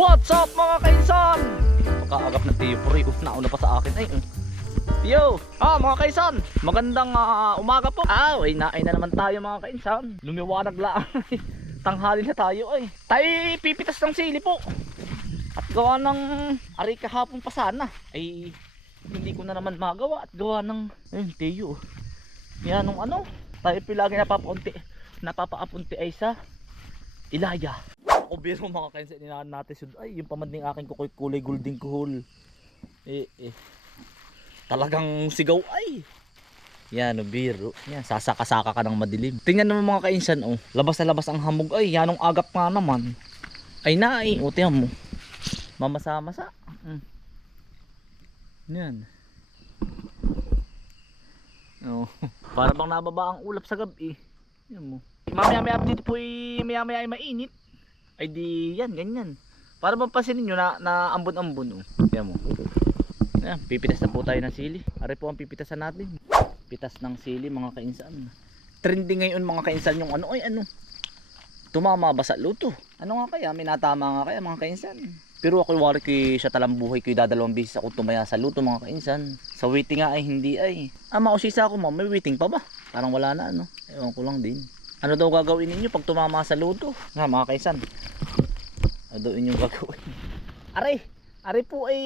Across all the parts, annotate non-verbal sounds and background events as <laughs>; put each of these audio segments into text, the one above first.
What's up mga kaisan? Pagkaagap ng Tiyo Puri, uf, nauna pa sa akin. Ay, mm. Tiyo! Ah, mga kaisan! Magandang ah, umaga po. Ah, ay na, ay na naman tayo mga kaisan. Lumiwanag lang. <laughs> Tanghali na tayo ay. Tayo pipitas ng sili po. At gawa ng ari kahapon pa sana. Ay, hindi ko na naman magawa. At gawa ng, ayun, Tiyo. Yan nung ano, tayo pilagi napapaunti. Napapaapunti ay sa Ilaya. Ako biro mga kainsa inahan natin sud ay yung pamadning akin ko kulay golden kuhol. Eh eh. Talagang sigaw ay. Yan no biro. Yan sasaka-saka ka ng madilim. Tingnan naman mga kainsan oh. Labas na labas ang hamog ay yanong agap nga naman. Ay na ay. O tingnan mo. Mamasa-masa. Mm. Yan. Oh. <laughs> Para bang nababa ang ulap sa gabi. Yan mo. Mamaya may update po ay maya maya ay mainit. Ay di yan, ganyan. Para mapansinin nyo na, na ambon-ambon. Oh. Mo. Yan, pipitas na po tayo ng sili. Ari po ang pipitasan natin. Pitas ng sili mga kainsan. Trending ngayon mga kainsan yung ano, ay ano. Tumama ba sa luto? Ano nga kaya? May nga kaya mga kainsan. Pero ako wari ko sa talambuhay ko dadalawang beses ako tumaya sa luto mga kainsan. Sa waiting nga ay hindi ay. Ah, mausisa ako ma'am, may waiting pa ba? Parang wala na ano. Ewan ko lang din. Ano daw gagawin ninyo pag tumama sa luto? Nga mga kaisan. Ano inyong gagawin? <laughs> Aray! Aray po ay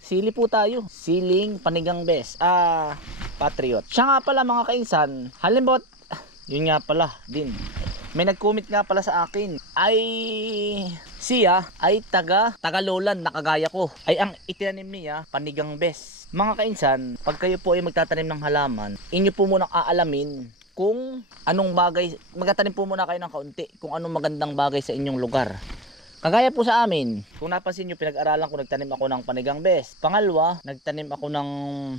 sili po tayo. Siling panigang bes. Ah, patriot. Siya nga pala mga kainsan. Halimbawa, <sighs> yun nga pala din. May nag-comment nga pala sa akin. Ay siya ay taga Tagalolan nakagaya ko. Ay ang itinanim niya panigang bes. Mga kainsan, pag kayo po ay magtatanim ng halaman, inyo po munang aalamin kung anong bagay, magtatanim po muna kayo ng kaunti kung anong magandang bagay sa inyong lugar. Kagaya po sa amin, kung napansin nyo, pinag-aralan ko, nagtanim ako ng panigang bes. Pangalawa, nagtanim ako ng,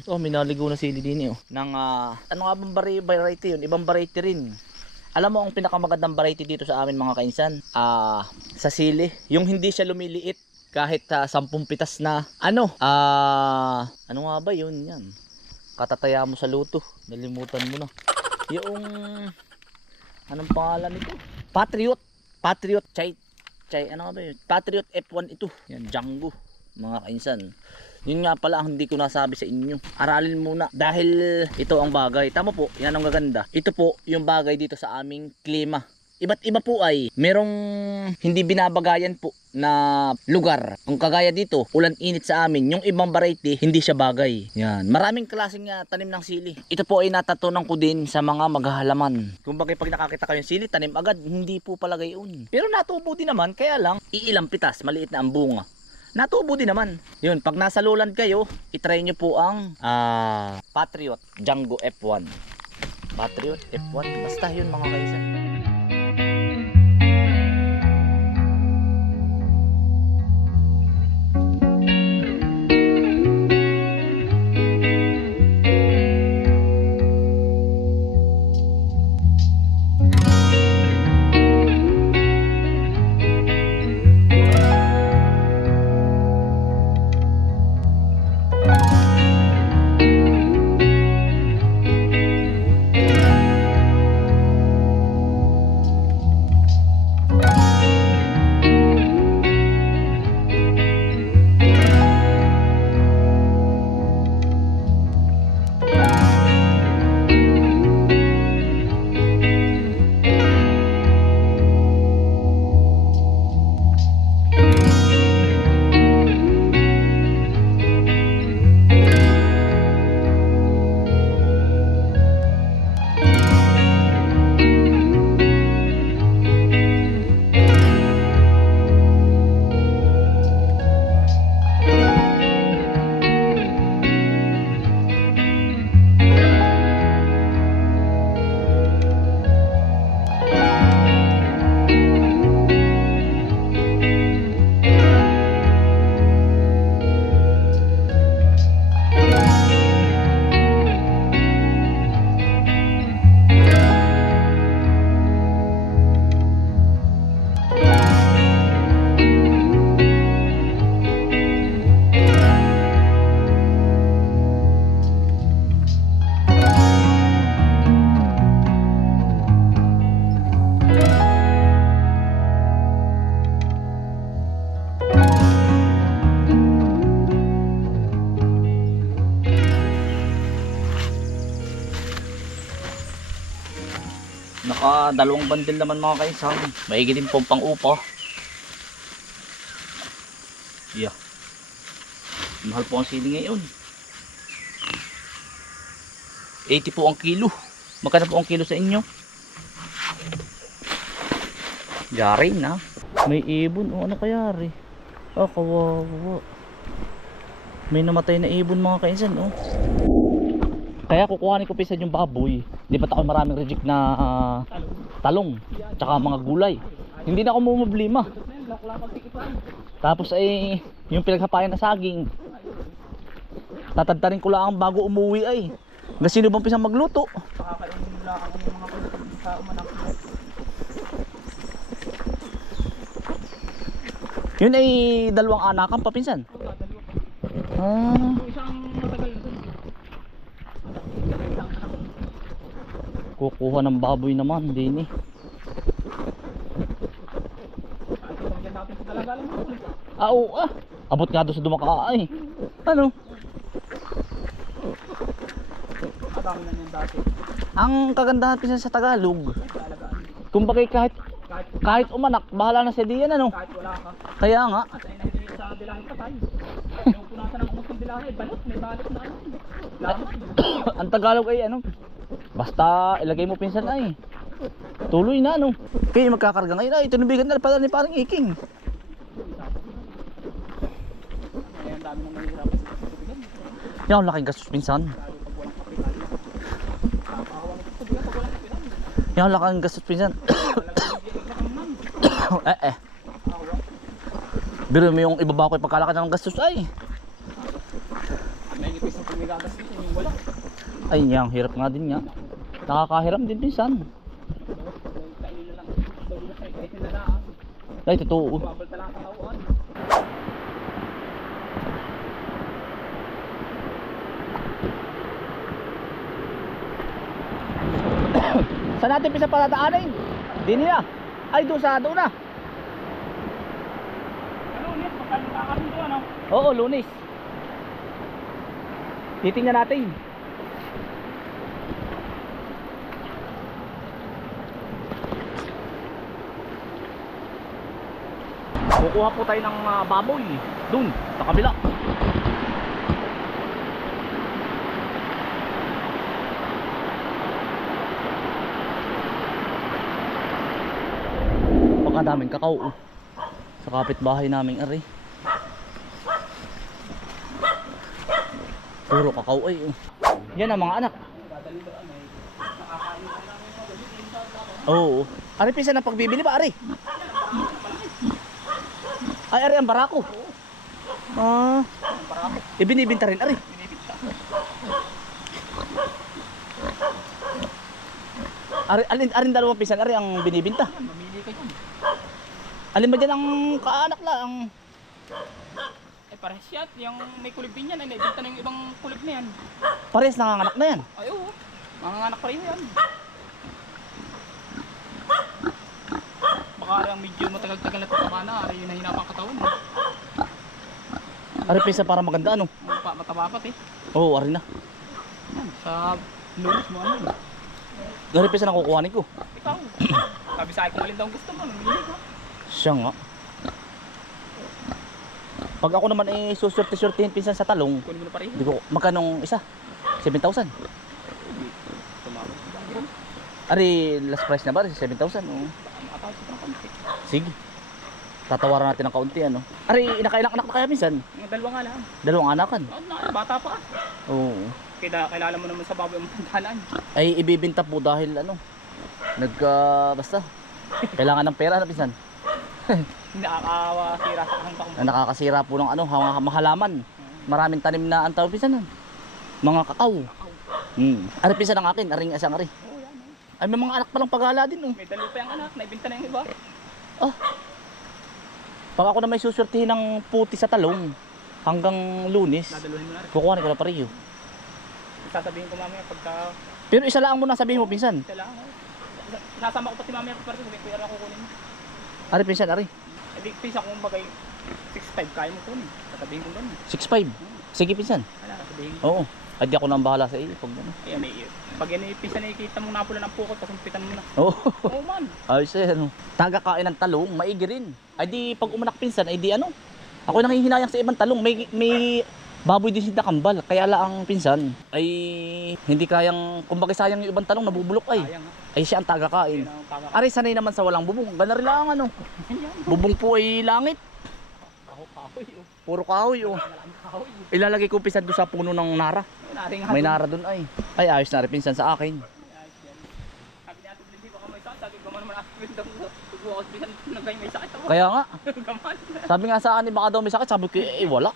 oh, minaligo na sili din eh, oh. Ng, ah, ano nga bang vari- variety yun? Ibang variety rin. Alam mo ang pinakamagandang variety dito sa amin mga kainsan? Ah, sa sili. Yung hindi siya lumiliit kahit ah, sampung pitas na ano ah ano nga ba yun yan katataya mo sa luto nalimutan mo na yung anong pangalan nito? Patriot. Patriot Chay Chay ano ba yun? Patriot F1 ito. Yan Django mga kainsan. Yun nga pala ang hindi ko nasabi sa inyo. Aralin muna dahil ito ang bagay. Tama po yan ang gaganda. Ito po yung bagay dito sa aming klima iba't iba po ay merong hindi binabagayan po na lugar. Kung kagaya dito, ulan init sa amin, yung ibang variety hindi siya bagay. Yan. Maraming klaseng uh, tanim ng sili. Ito po ay natatunan ko din sa mga maghahalaman. Kung bagay pag nakakita kayo ng sili, tanim agad, hindi po pala gayon. Pero natubo din naman, kaya lang iilang pitas, maliit na ang bunga. Natubo din naman. Yun, pag nasa lowland kayo, itry nyo po ang ah, Patriot Django F1. Patriot F1. Basta yun mga kaisan. Dalawang bandil naman mga kainsan. Maigi din pong pang upa. Yeah. Mahal po ang sili ngayon. 80 po ang kilo. Magkano po ang kilo sa inyo? Yari na. May ibon. O ano kaya rin? Oh, kawawa. May namatay na ibon mga kainsan, oh. Kaya kukuhanin ko pisan yung baboy. Ba ako maraming reject na ah, talong. Tsaka mga gulay. Hindi na ako mumublima. Tapos ay yung pinaghapayan na saging. Tatadtarin ko lang bago umuwi ay. Nga sino bang pisang magluto? Yun ay dalawang anakan pa pinsan. Ah. Kukuha ng baboy naman din eh. Ah, oo ah. Abot nga doon sa dumaka ay. Ano? Ang kagandahan pinsan sa Tagalog, kung bagay kahit kahit umanak, bahala na sa diyan ano. Kahit wala ka. Kaya nga, sa bilahin pa tayo. Yung punasan <coughs> ng umot ng bilahin, balot, may balot na ano. Ang Tagalog ay ano, basta ilagay mo pinsan ay. Tuloy na ano. Kaya magkakarga ngayon ay tinubigan na pala ni parang iking. Yan ang laking gastos pinsan. Yan ang laking gastos pinsan. <coughs> eh eh. Biro mo yung ibaba ko yung pagkalakad ng gastos ay. Ay, yang hirap nga din nga. Nakakahiram din lang. Ay, totoo. <coughs> Saan natin pisa para daanin? Di niya. Ay, doon sa doon na. Ano, ulit, pagkalutakarin ko, ano? Oo, lunes. Titingnan natin. Kukuha po tayo ng ah, baboy. Doon, sa kabila. Baka daming kakao. oh. Sa kapitbahay naming ari. Puro kakao ay. oh. Yan ang mga anak. Oo. Ari pisa na pagbibili ba ari? Ay ari ang barako. Ah. Ibinibinta rin ari. Ari alin alin dalawang pisan ari ang binibinta. Mamili ka dyan. Alin ba dyan ang kaanak la ang Eh, parehas yan. Yung may kulib din yan, ay naibinta na yung ibang kulib na yan. pares nanganganak na yan. Ay, oo. Mga anak pa rin yan. Baka rin ang medyo matagal-tagal na tataba na, ari yung nahina pang katawan. Ari pisa para maganda ano. Pa, mataba pa eh. Oo, ari na. Yan, sa lunes mo ano. Ari pisa na kukuhanin ko. Ikaw. <clears throat> Sabi sa akin kung alin daw gusto mo, namili ka. Siya nga. Pag ako naman eh susurte-surtihin pinsan sa talong, Kunin mo na pareho. Hindi ko, magkano isa? 7,000. Tumawag. Ari, last price na ba? 7,000. Oh. Sa. Sige. Tatawaran natin ng kaunti ano. Ari, nakailang anak na kaya minsan? Mga dalawa nga lang. Dalawang anakan. Oh, na, bata pa. Oo. Kaya kilala mo naman sa baboy ang tandaan. Ay, ibibinta po dahil ano. Nagka, basta. Kailangan ng pera na pinsan. <laughs> Nakakasira sa hanggang Na nakakasira po ng ano, mahalaman. Maraming tanim na ang tawag pinsan. nun. Mga kakao. Hmm. Ari pinsan ang akin, aring asang ari. Oh. Ay, may mga anak palang paghala din oh. May dalawa pa yung anak, naibinta na yung iba. Pag ako na may susurtihin ng puti sa talong hanggang lunes, Dadaluhin mo na rin. kukuha ko na pareho. Sasabihin ko mamaya pagka Pero isa lang muna sabihin mo pinsan. kailangan. Sasama ko pati mamaya pa rin, kuya na kukunin. Ari pinsan, ari. Eh, big piece akong bagay 6'5 kaya mo kunin. Sasabihin ko ganun. 6'5. Sige pinsan. Wala, sasabihin ko. Oo. Ay, di ako nang bahala sa iyo. Pag ano. Ayan, may Pag yan ipisa nakikita mo napula ng pukot, pasumpitan mo na. Oo. Oo man. Ayos eh, ano. Taga kain ng talong, maigi rin. Ay di, pag umanak pinsan, ay di ano. Ako nanghihinayang sa ibang talong. May, may baboy din si Dakambal. Kaya ang pinsan ay hindi kayang, kumbaga sayang yung ibang talong, nabubulok ay. Sayang ha. Ay siya ang taga kain. Yan ang kaka. Ari sanay naman sa walang bubong. Gana rin lang ano. Bubong po ay langit. Ako kahoy. Puro kahoy oh. Ilalagay ko pinsan doon sa puno ng nara. May nara doon ay. Ay ayos na rin pinsan sa akin. Nang. Kaya nga, <laughs> sabi nga sa akin, baka daw may sakit. Sabi ko, eh wala.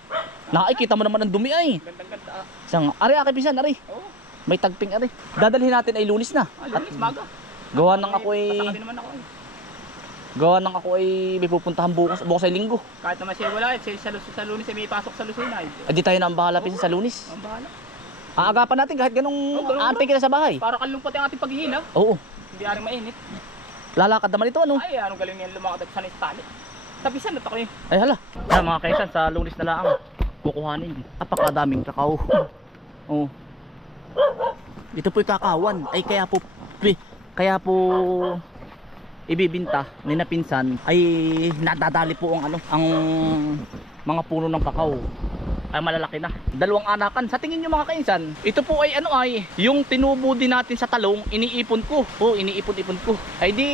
Nakikita mo naman ang dumi ay. Siyang, ari akin pinsan, ari. May tagping ari. Dadalhin natin ay lunis na. Ah, lunis, maga. Gawa ng ako ay Pasakabi naman ako eh. Gawa ng ako ay may pupuntahan bukas bukas ay linggo. Kahit naman siya wala, eh, siya sa, sa lunes ay may pasok sa. Eh. Ay di tayo na ang bahala pinsan sa lunis. Ang bahala. Aagapan natin kahit ganong Oh, aantay kita sa bahay. Para kalungkot ang ating paghihina. Oo. Hindi aring mainit. Lalakad naman ito ano. Ay, anong galing niyan lumakad sa tali. Tabisan na ako eh. Ay hala. Yan mga kaisan sa lunis na lang. Kukuhanin. Napakadaming kakao. <laughs> Oo. Ito po'y kakawan. Ay kaya po kaya po ibibinta ni napinsan ay nadadali po ang ano ang mga puno ng kakao ay malalaki na. Dalawang anakan. Sa tingin nyo mga kainsan, ito po ay ano ay, yung tinubo din natin sa talong, iniipon ko. O, iniipon-ipon ko. Ay di,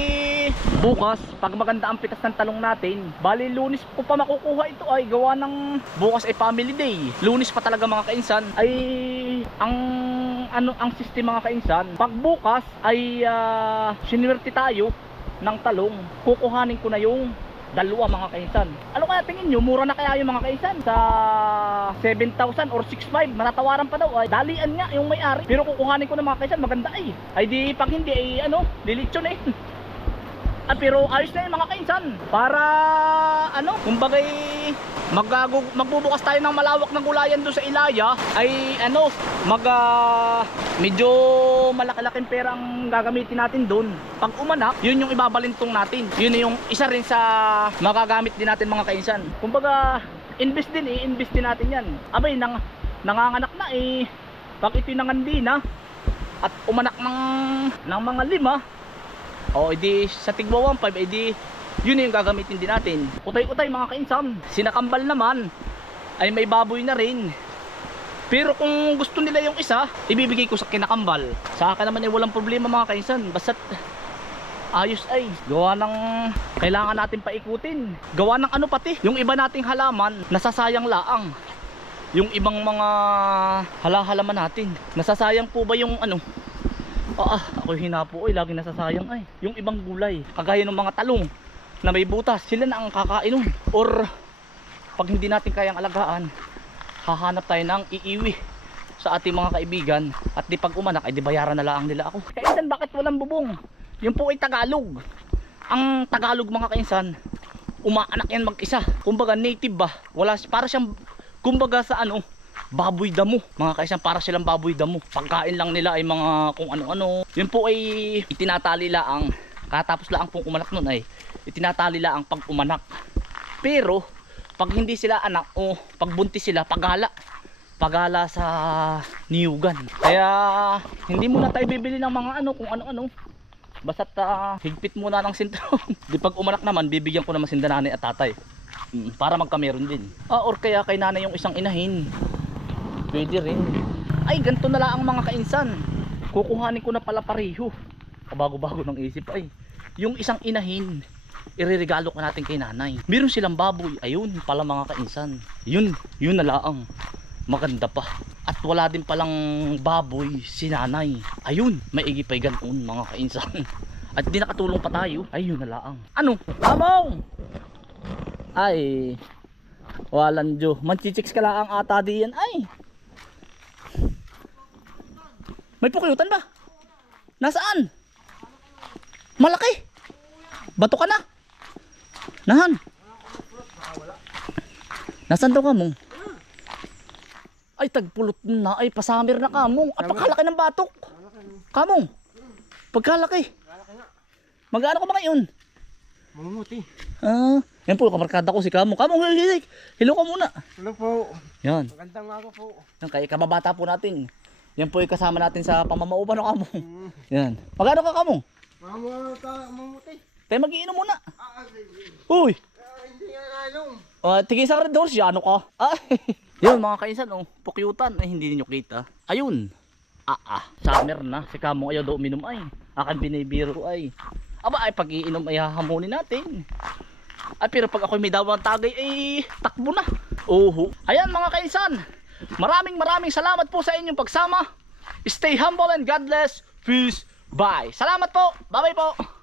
bukas, pag maganda ang pitas ng talong natin, bali lunis ko pa makukuha ito ay gawa ng bukas ay family day. Lunis pa talaga mga kainsan, ay ang ano ang system mga kainsan, pag bukas ay uh, sinwerte tayo ng talong, kukuhanin ko na yung dalawa mga kaisan. Ano kaya tingin nyo? Mura na kaya yung mga kaisan? Sa 7,000 or 6,500 matatawaran pa daw ay dalian nga yung may-ari. Pero kukuhanin ko ng mga kaisan maganda ay. Ay di pag hindi ay ano, lilitsyon eh. <laughs> Ah, pero ayos na yung mga kainsan. Para ano, kumbaga magago, magbubukas tayo ng malawak ng gulayan doon sa Ilaya ay ano, mag ah, medyo malaki-laking pera ang gagamitin natin doon. Pag umanak, yun yung ibabalintong natin. Yun yung isa rin sa magagamit din natin mga kainsan. Kumbaga, invest din eh, invest din natin yan. Abay, nang, nanganganak na eh. Pag ito'y nangandi na, at umanak ng, ng mga lima, o edi sa tigwa 1.5 edi yun yung gagamitin din natin. Utay-utay mga kainsan. Sinakambal naman ay may baboy na rin. Pero kung gusto nila yung isa, ibibigay ko sa kinakambal. Sa akin naman ay walang problema mga kainsan. Basta't ayos ay gawa ng kailangan natin paikutin. Gawa ng ano pati, yung iba nating halaman nasasayang laang. Yung ibang mga halahalaman natin. Nasasayang po ba yung ano, Ah, ah, ako hinapo ay lagi nasasayang ay. Yung ibang gulay, kagaya ng mga talong na may butas, sila na ang kakainom. Or pag hindi natin kayang alagaan, hahanap tayo ng iiwi sa ating mga kaibigan at di pag umanak ay di bayaran na lang nila ako. Kaisan bakit walang bubong? Yung po ay Tagalog. Ang Tagalog mga kainsan, umaanak yan mag-isa. Kumbaga native ba? Wala para siyang kumbaga sa ano, baboy damo mga kaisan para silang baboy damo pagkain lang nila ay mga kung ano-ano yun po ay itinatali laang katapos laang pong umanak nun ay itinatali laang pag umanak pero pag hindi sila anak o pag buntis sila pagala. Pagala sa niyugan. Kaya hindi muna tayo bibili ng mga ano kung ano-ano. Basta't ah, higpit muna ng sintron. <laughs> Di pag umanak naman bibigyan ko naman sinda nanay at tatay. Mm, para magkameron din. Ah, or kaya kay nanay yung isang inahin. Pwede rin. Ay, ganito na lang ang mga kainsan. Kukuhanin ko na pala pareho. Kabago-bago ng isip. Ay. Yung isang inahin, ireregalo ko natin kay nanay. Meron silang baboy. Ayun pala mga kainsan. Yun, yun na lang. Maganda pa. At wala din palang baboy si nanay. Ayun, maigi pa'y ganun mga kainsan. <laughs> At di nakatulong pa tayo. Ayun na lang. Ano? Among! Ay, walang jo. Manchichicks ka lang ang ata diyan. Ay, may pukuyutan ba? Nasaan? Malaki. Bato ka na. Nahan. Nasaan daw ka mong? Ay, tagpulot na. Ay, pasamir na ka mong. At pagkalaki ng batok. Kamong. Pagkalaki. Magkano ka ba ngayon? Mamumuti. Ah, Yan po, kamarkada ko si Kamong. Kamong, hilik. Hilo ka muna. Hello po. Yan. Magandang araw po. Yan, kay kababata po natin. Yan po yung kasama natin sa pamamauban ng Kamong. Yan. Magkano ka Kamong? Mamuti. Tayo mag-iinom muna. Ah, ah. Uy! Ah, hindi nga alam. Uh, tigil sa red doors, ano ka? Ay, <laughs> yun mga kainsan, oh, pukyutan, ay hindi ninyo kita. Ayun. Ah, ah, summer na. Si Kamong ayaw daw uminom ay. Akan binibiro ay. Aba ay pag-iinom ay hahamunin natin. Ay pero pag ako may dawang tagay ay takbo na. Oho. Ayan mga kainsan. Maraming maraming salamat po sa inyong pagsama. Stay humble and God bless. Peace. Bye. Salamat po. Bye bye po.